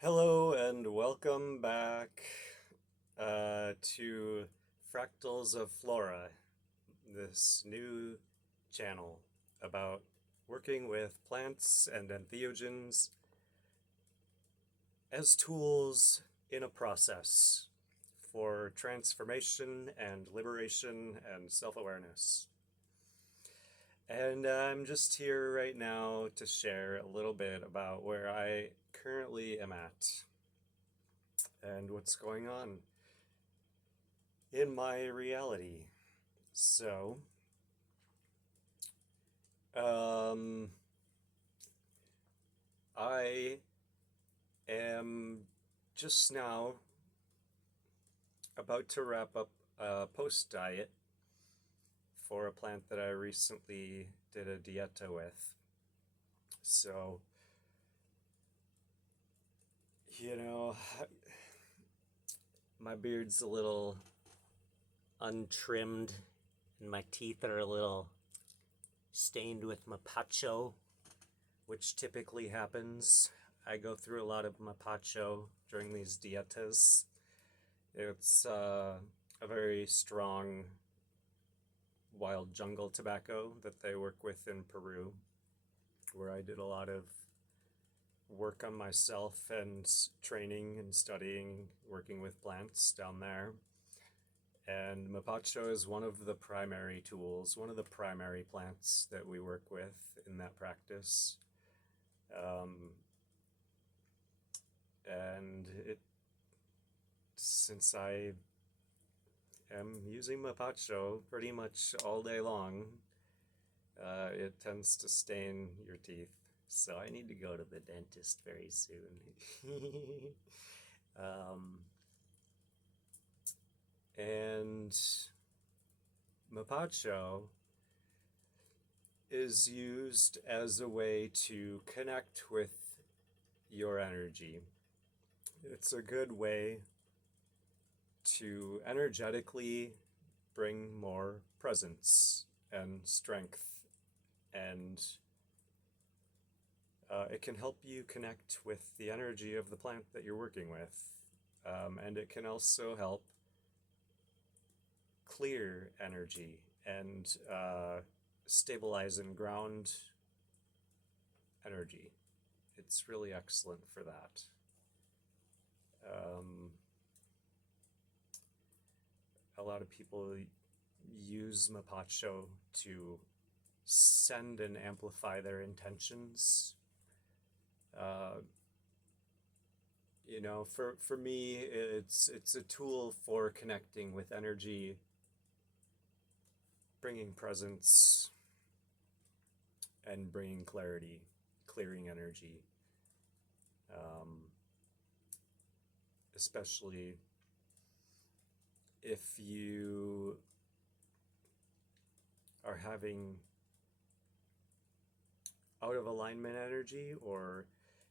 Hello and welcome back to Fractals of Flora, this new channel about working with plants and entheogens as tools in a process for transformation and liberation and self-awareness. And I'm just here right now to share a little bit about where I currently am at and what's going on in my reality. So, um, I am just now about to wrap up a post diet for a plant that I recently did a dieta with. So, you know, my beard's a little untrimmed and my teeth are a little stained with mapacho, which typically happens. I go through a lot of mapacho during these dietas. It's a very strong wild jungle tobacco that they work with in Peru, where I did a lot of work on myself and training and studying, working with plants down there. And mapacho is one of the primary tools, one of the primary plants that we work with in that practice. Um, and since I am using mapacho pretty much all day long, it tends to stain your teeth. So I need to go to the dentist very soon. um, and mapacho is used as a way to connect with your energy. It's a good way to energetically bring more presence and strength, and it can help you connect with the energy of the plant that you're working with. And it can also help clear energy and stabilize and ground energy. It's really excellent for that. Um, a lot of people use mapacho to send and amplify their intentions. Uh, for me, it's a tool for connecting with energy, bringing presence, and bringing clarity, clearing energy. Um, Especially if you are having out of alignment energy, or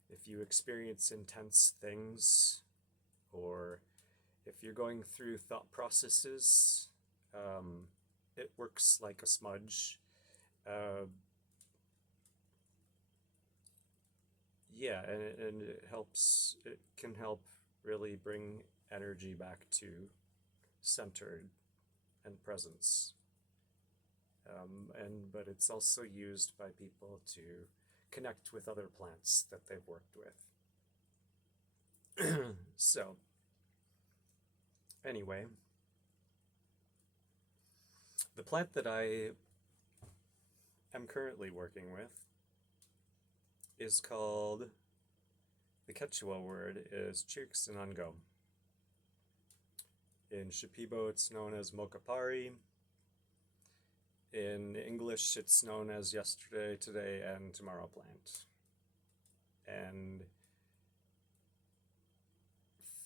if you experience intense things, or if you're going through thought processes, um, it works like a smudge. Uh, yeah, and it helps, it can help really bring energy back to centered and presence. But it's also used by people to connect with other plants that they've worked with. So, anyway, the plant that I am currently working with is called, the Quechua word is Chirksanango. In Shipibo, it's known as Mokapari. In English, it's known as yesterday, today, and tomorrow plant. And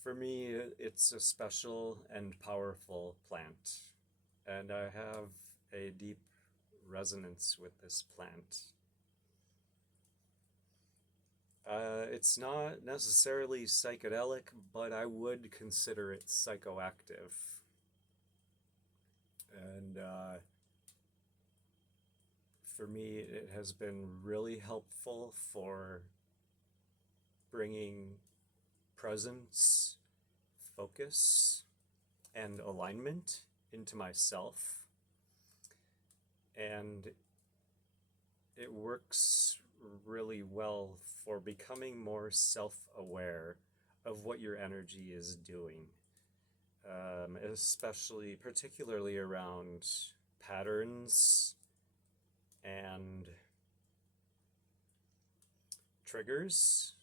for me, it's a special and powerful plant. And I have a deep resonance with this plant. It's not necessarily psychedelic, but I would consider it psychoactive. And for me, it has been really helpful for bringing presence, focus, and alignment into myself. And it works really well for becoming more self-aware of what your energy is doing, especially, particularly around patterns and triggers.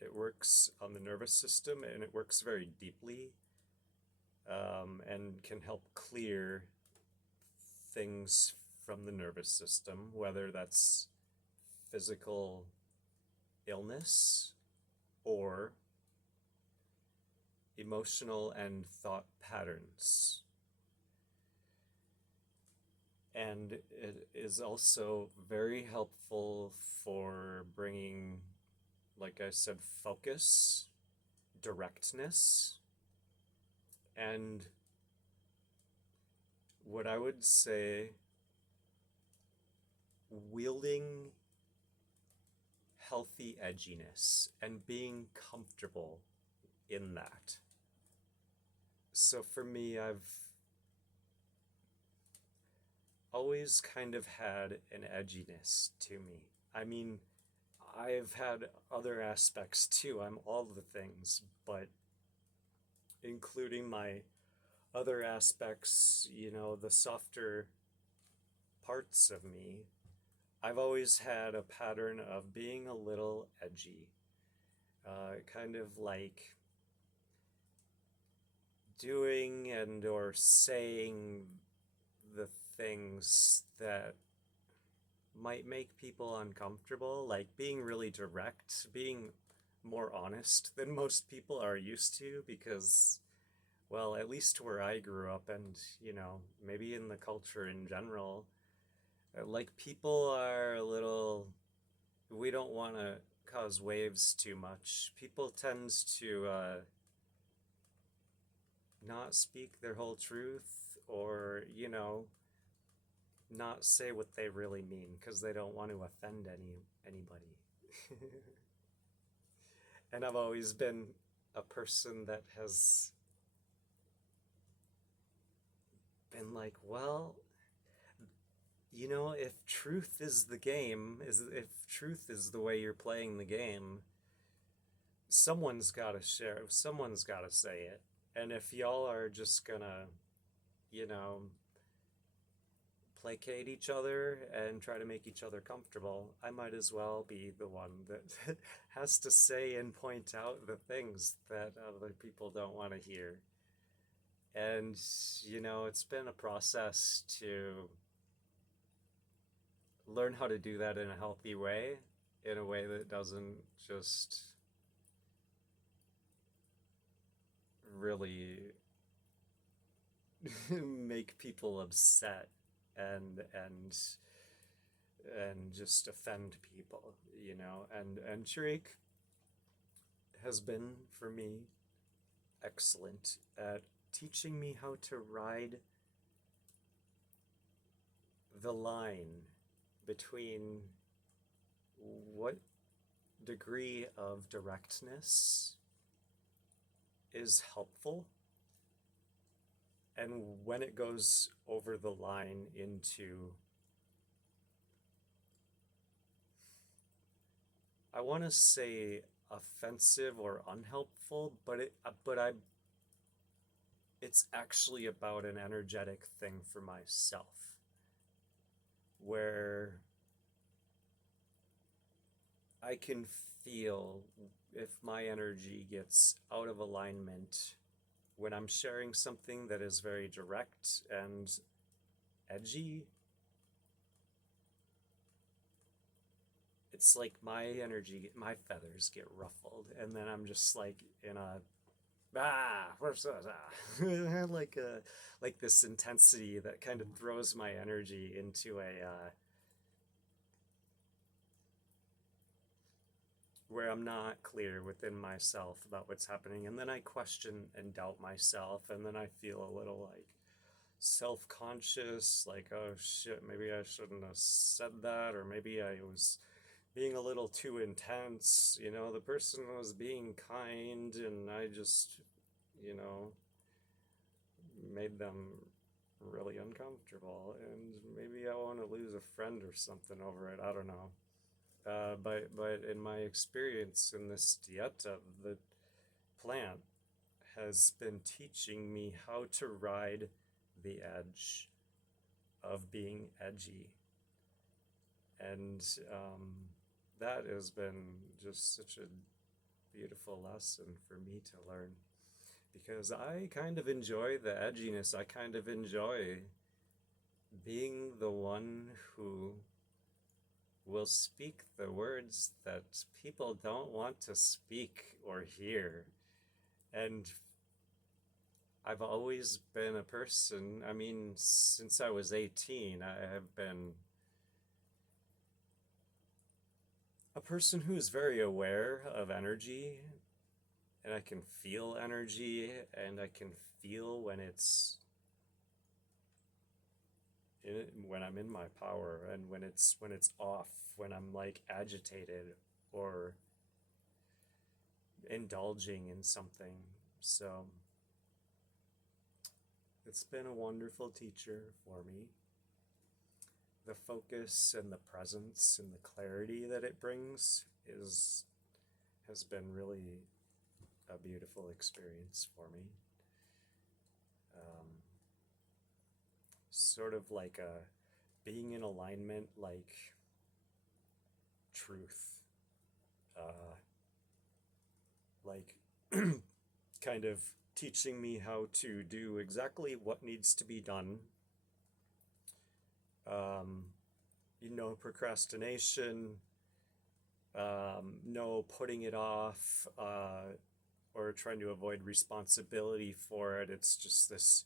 It works on the nervous system and it works very deeply, and can help clear things from the nervous system, whether that's physical illness or emotional and thought patterns. And it is also very helpful for bringing, like I said, focus, directness, and what I would say, wielding healthy edginess and being comfortable in that. So for me, I've always kind of had an edginess to me. I mean, I've had other aspects too. I'm all the things, but including my other aspects, the softer parts of me, I've always had a pattern of being a little edgy. Kind of like doing and or saying the things that might make people uncomfortable, like being really direct, being more honest than most people are used to, because, well, at least where I grew up and, maybe in the culture in general, like people are a little, we don't want to cause waves too much. People tend to not speak their whole truth, or, not say what they really mean because they don't want to offend anybody. And I've always been a person that has been like, well, if truth is the game, if truth is the way you're playing the game, someone's got to share, someone's got to say it. And if y'all are just gonna, placate each other and try to make each other comfortable, I might as well be the one that has to say and point out the things that other people don't want to hear. And, it's been a process to learn how to do that in a healthy way, in a way that doesn't just really make people upset and just offend people, and Drake has been, for me, excellent at teaching me how to ride the line between what degree of directness is helpful and when it goes over the line into, I want to say, offensive or unhelpful, but it's actually about an energetic thing for myself, where I can feel if my energy gets out of alignment when I'm sharing something that is very direct and edgy. It's like my energy, my feathers get ruffled, and then I'm just like in a like this intensity that kind of throws my energy into where I'm not clear within myself about what's happening, and then I question and doubt myself, and then I feel a little like self-conscious, like, oh shit, maybe I shouldn't have said that, or maybe I was being a little too intense. The person was being kind, and I just, you know, made them really uncomfortable. And maybe I want to lose a friend or something over it. I don't know. But in my experience in this dieta, the plant has been teaching me how to ride the edge of being edgy. And that has been just such a beautiful lesson for me to learn, because I kind of enjoy the edginess. I kind of enjoy being the one who will speak the words that people don't want to speak or hear. And I've always been a person, I mean, since I was 18, I have been a person who is very aware of energy, and I can feel energy, and I can feel when when I'm in my power, and when it's off, when I'm like agitated or indulging in something. So it's been a wonderful teacher for me. The focus and the presence and the clarity that it brings has been really a beautiful experience for me. Sort of like being in alignment, like truth, like kind of teaching me how to do exactly what needs to be done. Procrastination, no putting it off, or trying to avoid responsibility for it. It's just this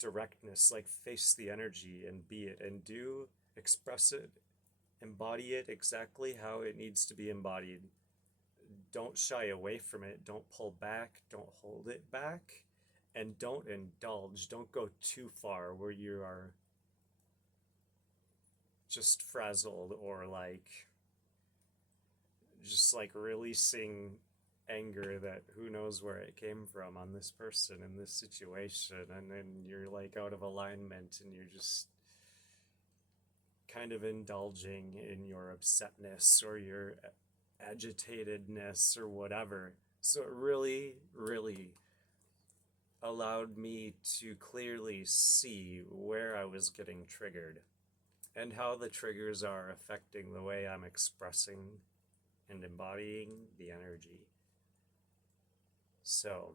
directness, like face the energy and be it, and express it, embody it exactly how it needs to be embodied. Don't shy away from it, don't pull back, don't hold it back, and don't indulge. Don't go too far where you are just frazzled, or just like releasing anger that who knows where it came from on this person in this situation, and then you're like out of alignment, and you're just kind of indulging in your upsetness or your agitatedness or whatever. So it really, really allowed me to clearly see where I was getting triggered and how the triggers are affecting the way I'm expressing and embodying the energy. So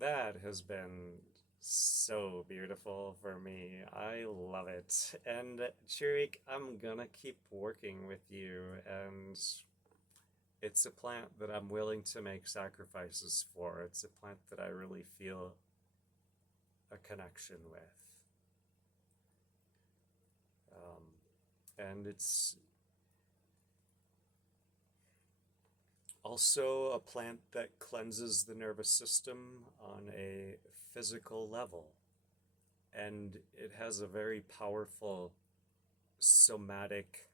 that has been so beautiful for me. I love it. And Chirik, I'm gonna keep working with you, and it's a plant that I'm willing to make sacrifices for. It's a plant that I really feel a connection with. And it's also a plant that cleanses the nervous system on a physical level. And it has a very powerful somatic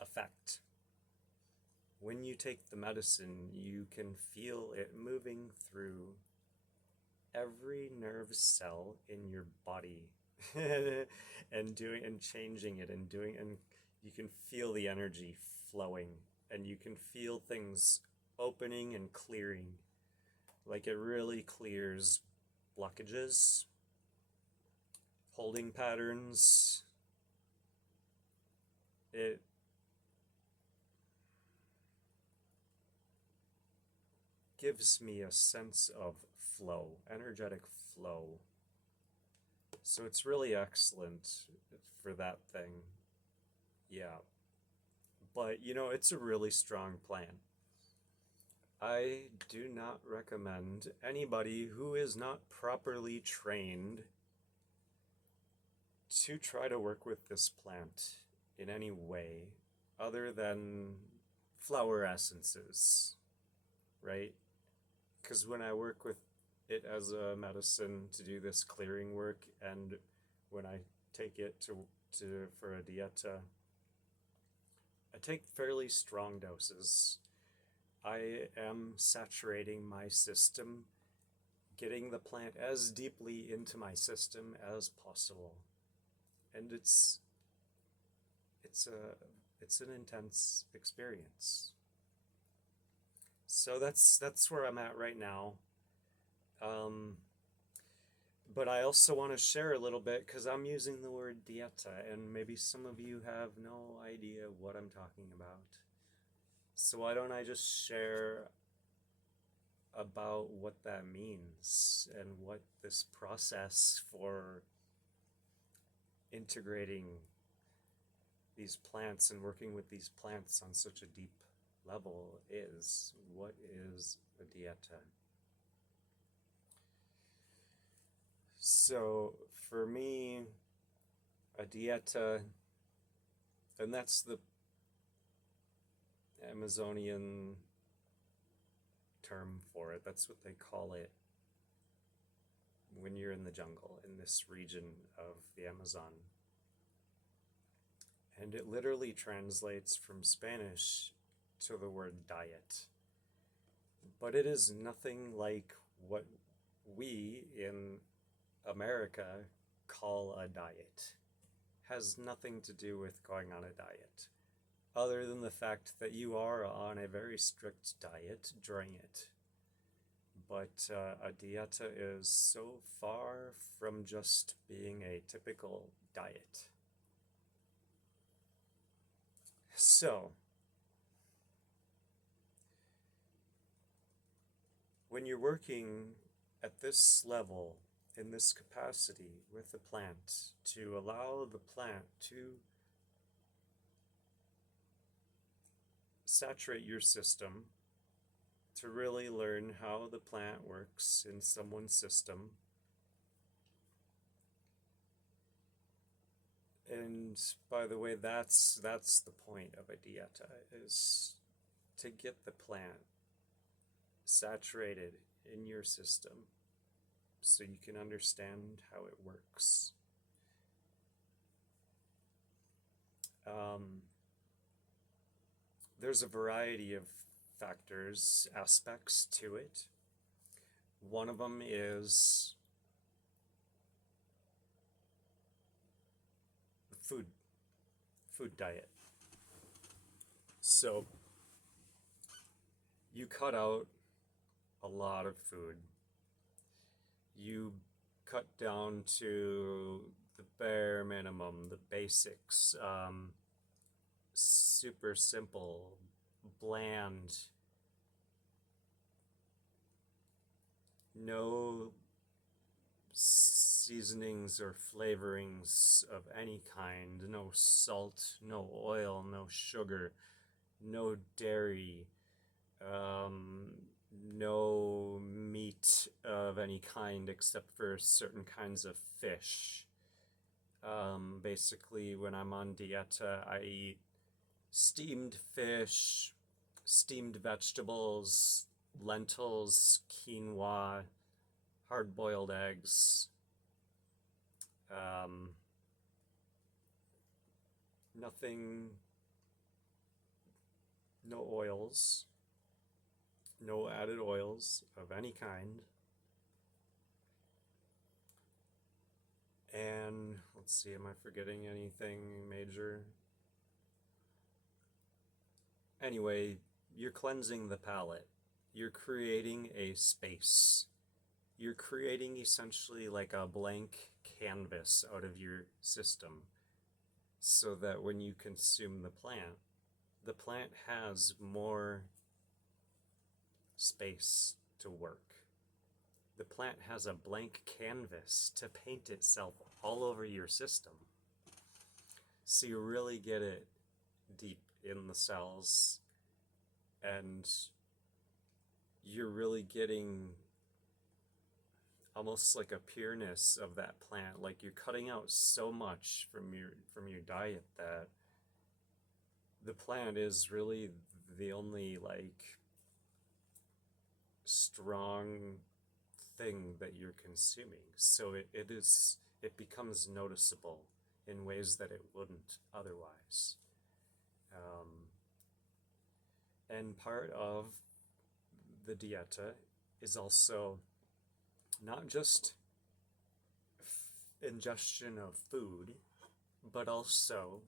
effect. When you take the medicine, you can feel it moving through every nerve cell in your body and changing it, and you can feel the energy flowing, and you can feel things opening and clearing. Like it really clears blockages, holding patterns. It gives me a sense of flow, energetic flow. So it's really excellent for that thing. Yeah. But it's a really strong plan. I do not recommend anybody who is not properly trained to try to work with this plant in any way other than flower essences, right? Because when I work with it as a medicine to do this clearing work, and when I take it to for a dieta, I take fairly strong doses. I am saturating my system, getting the plant as deeply into my system as possible. And it's a it's an intense experience. So that's where I'm at right now. Um, but I also want to share a little bit because I'm using the word dieta, and maybe some of you have no idea what I'm talking about. So why don't I just share about what that means and what this process for integrating these plants and working with these plants on such a deep level is. What is a dieta? So for me, a dieta, and that's the Amazonian term for it. That's what they call it when you're in the jungle in this region of the Amazon. And it literally translates from Spanish to the word diet. But it is nothing like what we in America call a diet. Has nothing to do with going on a diet, other than the fact that you are on a very strict diet during it. But a dieta is so far from just being a typical diet. So, when you're working at this level, in this capacity with the plant, to allow the plant to saturate your system, to really learn how the plant works in someone's system, and by the way, that's the point of a dieta, is to get the plant saturated in your system so you can understand how it works. There's a variety of factors, aspects to it. One of them is the food diet. So you cut out a lot of food. You cut down to the bare minimum, the basics, super simple, bland, no seasonings or flavorings of any kind, no salt, no oil, no sugar, no dairy, no meat of any kind except for certain kinds of fish. Basically, when I'm on dieta, I eat steamed fish, steamed vegetables, lentils, quinoa, hard-boiled eggs, nothing, no oils, no added oils of any kind. And let's see, am I forgetting anything major? Anyway, you're cleansing the palate. You're creating a space. You're creating essentially like a blank canvas out of your system so that when you consume the plant has more space to work. The plant has a blank canvas to paint itself all over your system. So you really get it deep in the cells, and you're really getting almost like a pureness of that plant. Like you're cutting out so much from your diet that the plant is really the only like strong thing that you're consuming. So it becomes noticeable in ways that it wouldn't otherwise. Um, and part of the dieta is also not just ingestion of food, but also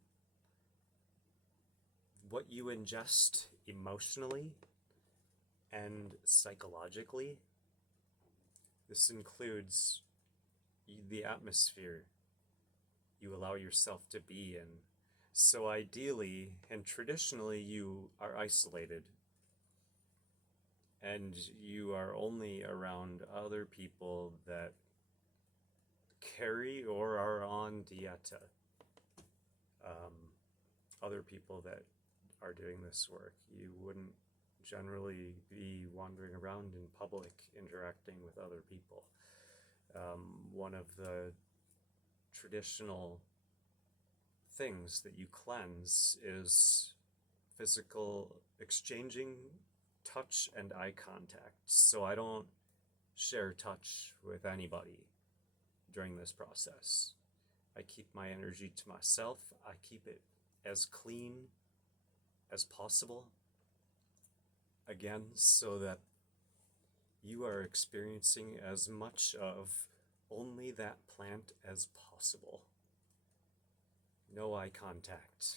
what you ingest emotionally and psychologically. This includes the atmosphere you allow yourself to be in. So ideally and traditionally, you are isolated and you are only around other people that carry or are on dieta. Other people that are doing this work. You wouldn't generally be wandering around in public interacting with other people. One of the traditional things that you cleanse is physical exchanging touch and eye contact. So I don't share touch with anybody during this process. I keep my energy to myself. I keep it as clean as possible. Again, so that you are experiencing as much of only that plant as possible. No eye contact.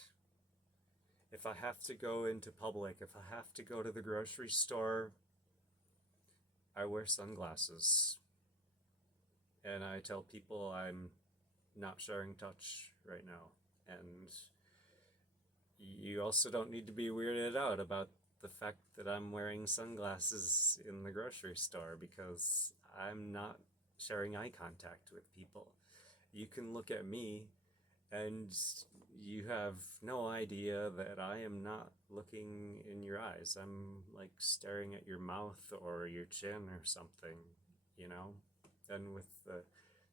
If I have to go into public, if I have to go to the grocery store, I wear sunglasses. And I tell people I'm not sharing touch right now. And you also don't need to be weirded out about the fact that I'm wearing sunglasses in the grocery store, because I'm not sharing eye contact with people. You can look at me and you have no idea that I am not looking in your eyes. I'm like staring at your mouth or your chin or something, you know? And with the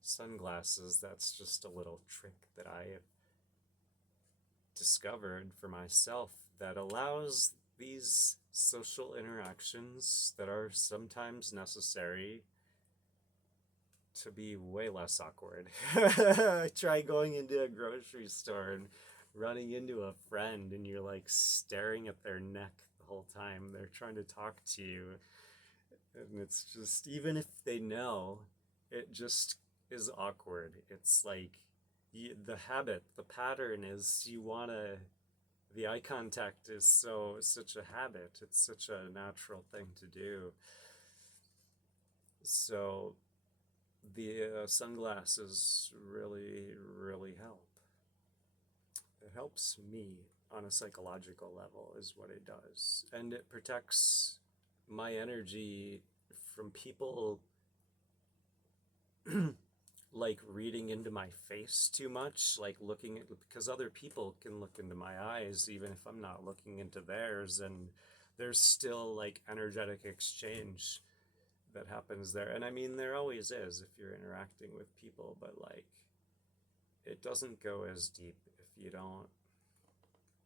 sunglasses, that's just a little trick that I have discovered for myself that allows these social interactions that are sometimes necessary to be way less awkward. Try going into a grocery store and running into a friend and you're like staring at their neck the whole time. They're trying to talk to you. And it's just, even if they know, it just is awkward. It's like the habit, the pattern is you want to, the eye contact is such a habit. It's such a natural thing to do. So the sunglasses really help. It helps me on a psychological level is what it does. And it protects my energy from people like reading into my face too much, like looking at, because other people can look into my eyes even if I'm not looking into theirs, and there's still like energetic exchange that happens there. And I mean, there always is if you're interacting with people, but like it doesn't go as deep if you don't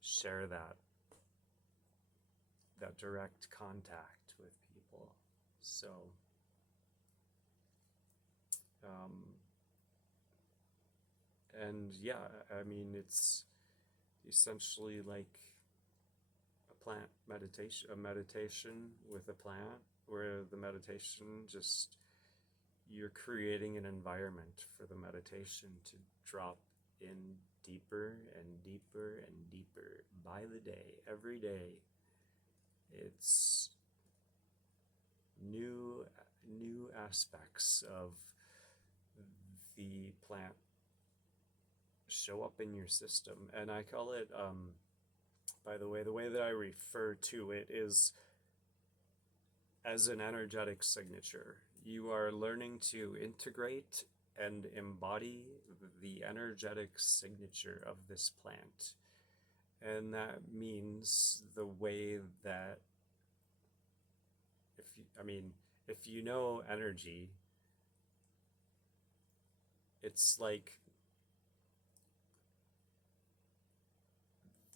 share that direct contact with people. So and yeah, I mean, it's essentially like a plant meditation, a meditation with a plant, where the meditation just, you're creating an environment for the meditation to drop in deeper and deeper and deeper by the day, every day. It's new aspects of the plant show up in your system. And I call it, by the way that I refer to it is as an energetic signature. You are learning to integrate and embody the energetic signature of this plant. And that means the way that, if you know energy, it's like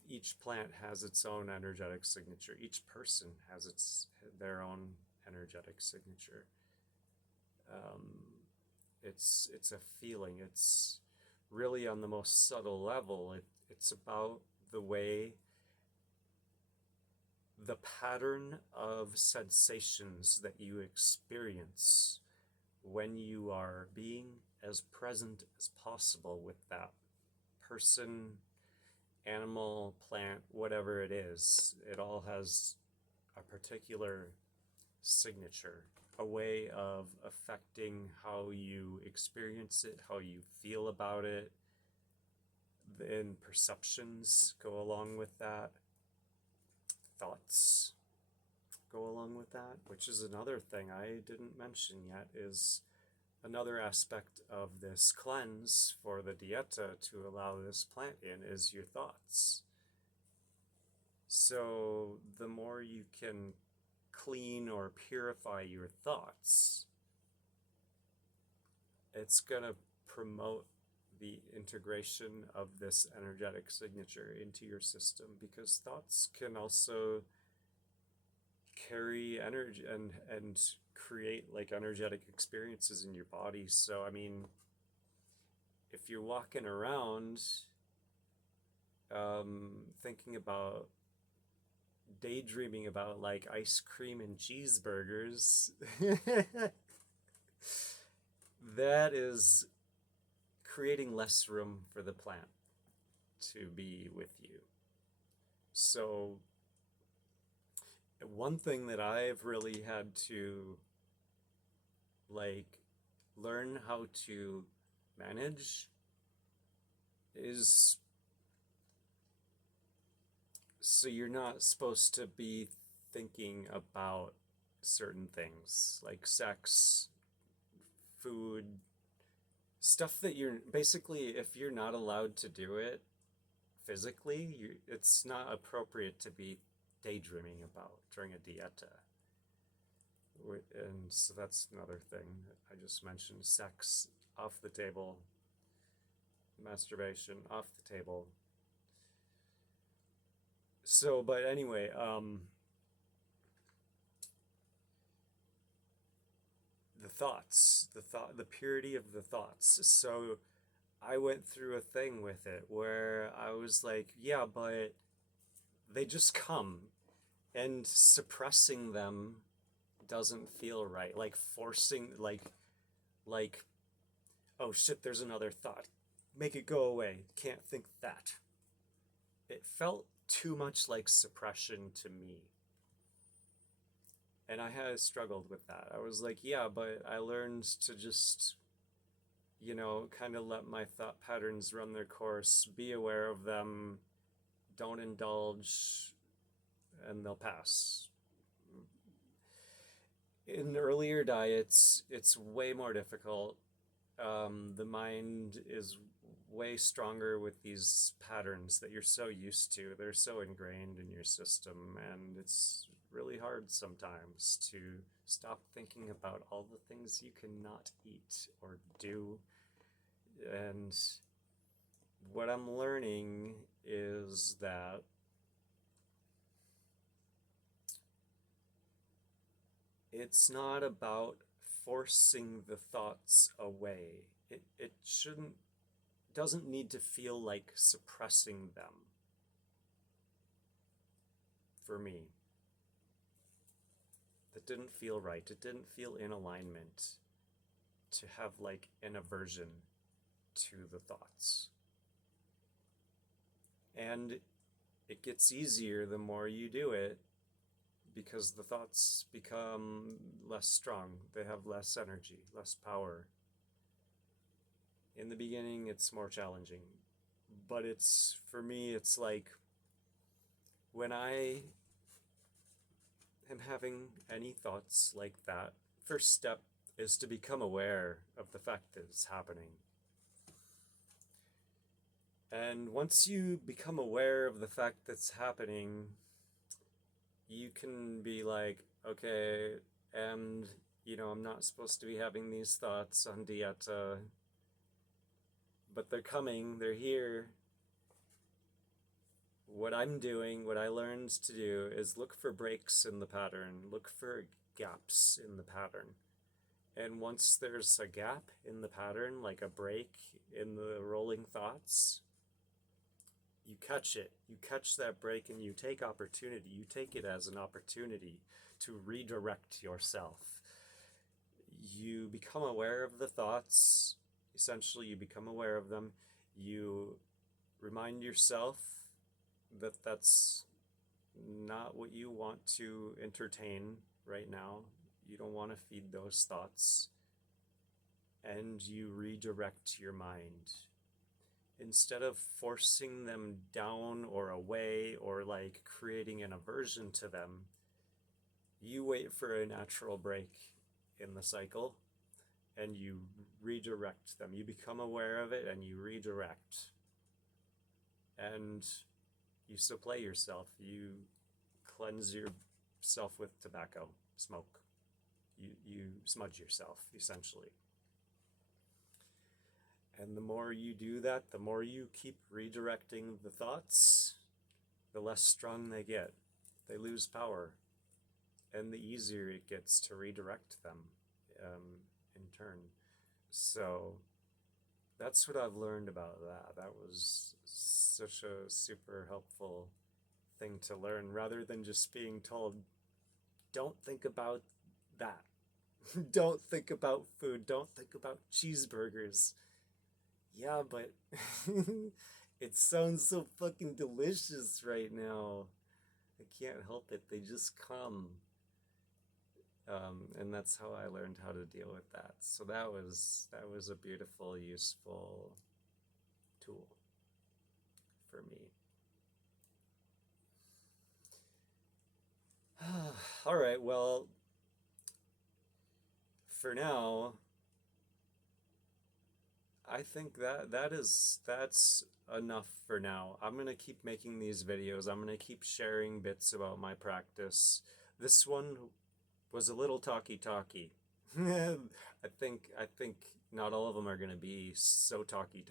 each plant has its own energetic signature. Each person has their own energetic signature. It's a feeling. It's really on the most subtle level. It's about the way the pattern of sensations that you experience when you are being as present as possible with that person, animal, plant, whatever it is. It all has a particular signature, a way of affecting how you experience it, how you feel about it, and perceptions go along with that, thoughts go along with that, which is another thing I didn't mention yet, is another aspect of this cleanse for the dieta to allow this plant in is your thoughts. So the more you can clean or purify your thoughts, it's going to promote the integration of this energetic signature into your system, because thoughts can also carry energy and create like energetic experiences in your body. So I mean, if you're walking around thinking about, daydreaming about like ice cream and cheeseburgers, that is creating less room for the plant to be with you. So one thing that I've really had to like learn how to manage is, so you're not supposed to be thinking about certain things like sex, food, stuff that you're basically, if you're not allowed to do it physically, it's not appropriate to be daydreaming about during a dieta. And so that's another thing I just mentioned. Sex off the table, masturbation off the table. So, but anyway, the thoughts, the purity of the thoughts. So I went through a thing with it where I was like, yeah, but they just come, and suppressing them doesn't feel right. Like forcing, like, oh shit, there's another thought. Make it go away. Can't think that. It felt too much like suppression to me. And I had struggled with that. I was like, yeah, but I learned to just, kind of let my thought patterns run their course, be aware of them, don't indulge, and they'll pass. In earlier diets, it's way more difficult. The mind is way stronger with these patterns that you're so used to. They're so ingrained in your system, and it's really hard sometimes to stop thinking about all the things you cannot eat or do. And what I'm learning is that it's not about forcing the thoughts away. It doesn't need to feel like suppressing them. For me, that didn't feel right. It didn't feel in alignment to have like an aversion to the thoughts. And it gets easier the more you do it, because the thoughts become less strong. They have less energy, less power. In the beginning, it's more challenging. But for me, it's like when I am having any thoughts like that, first step is to become aware of the fact that it's happening. And once you become aware of the fact that's happening, you can be like, okay, and I'm not supposed to be having these thoughts on dieta, but they're coming, they're here. What I'm doing, what I learned to do, is look for breaks in the pattern, look for gaps in the pattern. And once there's a gap in the pattern, like a break in the rolling thoughts, you catch it. You catch that break and you take opportunity. You take it as an opportunity to redirect yourself. You become aware of the thoughts. Essentially, you become aware of them. You remind yourself that that's not what you want to entertain right now. You don't want to feed those thoughts. And you redirect your mind. Instead of forcing them down or away or like creating an aversion to them, you wait for a natural break in the cycle and you redirect them. You become aware of it and you redirect. And you supply yourself. You cleanse yourself with tobacco, smoke. You smudge yourself, essentially. And the more you do that, the more you keep redirecting the thoughts, the less strong they get. They lose power. And the easier it gets to redirect them in turn. So that's what I've learned about that. That was such a super helpful thing to learn, rather than just being told, don't think about that. Don't think about food. Don't think about cheeseburgers. Yeah, but it sounds so fucking delicious right now. I can't help it. They just come. And that's how I learned how to deal with that. So that was a beautiful, useful tool for me. All right, well, for now, I think that's enough for now. I'm gonna keep making these videos. I'm gonna keep sharing bits about my practice. This one was a little talky. I think not all of them are gonna be so talky.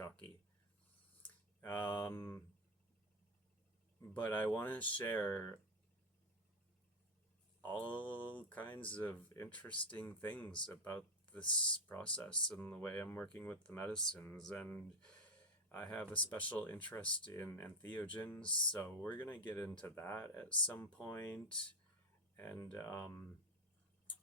But I want to share all kinds of interesting things about this process and the way I'm working with the medicines. And I have a special interest in entheogens, so we're gonna get into that at some point. And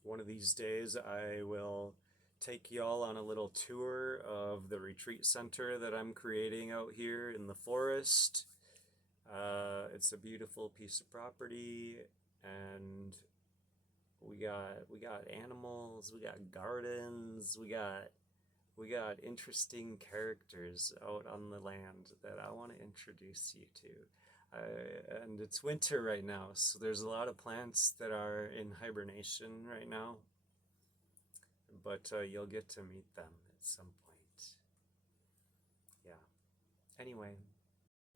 one of these days I will take y'all on a little tour of the retreat center that I'm creating out here in the forest. It's a beautiful piece of property, and we got animals, we got gardens, we got interesting characters out on the land that I want to introduce you to. And it's winter right now, so there's a lot of plants that are in hibernation right now, but you'll get to meet them at some point. Yeah. Anyway,